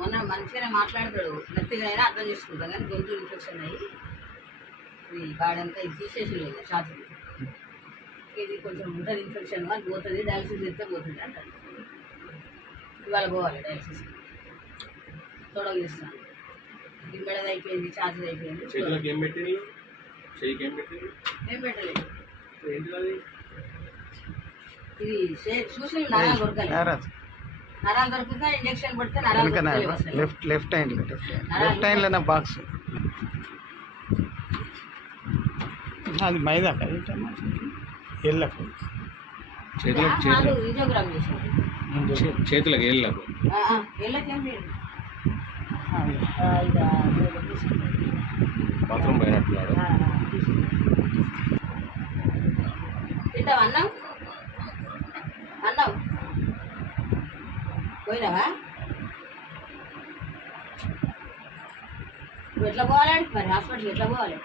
మొన్న మంచిగానే మాట్లాడతాడు, మెత్తగా అయినా అర్థం చేసుకుంటాం, కానీ గొంతు ఇన్ఫెక్షన్ అయ్యి ఈ బాడంతా ఇది తీసేసి లేదు షార్ట్. ఇది కొంచెం ఉంటుంది ఇన్ఫెక్షన్, అది పోతుంది, డయాలసిస్ చేస్తే పోతుంది అంటారు. ఇవాళ పోవాలి డయాలసిస్, తొడగ చేస్తాను. ఇది మెడది అయిపోయింది, ఛార్జ్ అయిపోయింది. ఏం పెట్టలేదు. ఇది చూసి నరాలు దొరకాలి, నరాలు దొరికితే ఇంజక్షన్ పడితే నరాలు లెఫ్ట్ హ్యాండ్లో బాక్స్ అది మైదా ఎల్లకు జియోగ్రామ్ చేసింది చేతులకు ఏళ్ళకు ఏళ్ళకేం లేదు. బాత్రూమ్ పోయినట్టున్నాడు. తింటావా అన్నం? అన్నం పోయినావా? నువ్వు ఎట్లా పోవాలి మరి హాస్పిటల్ ఎట్లా పోవాలి?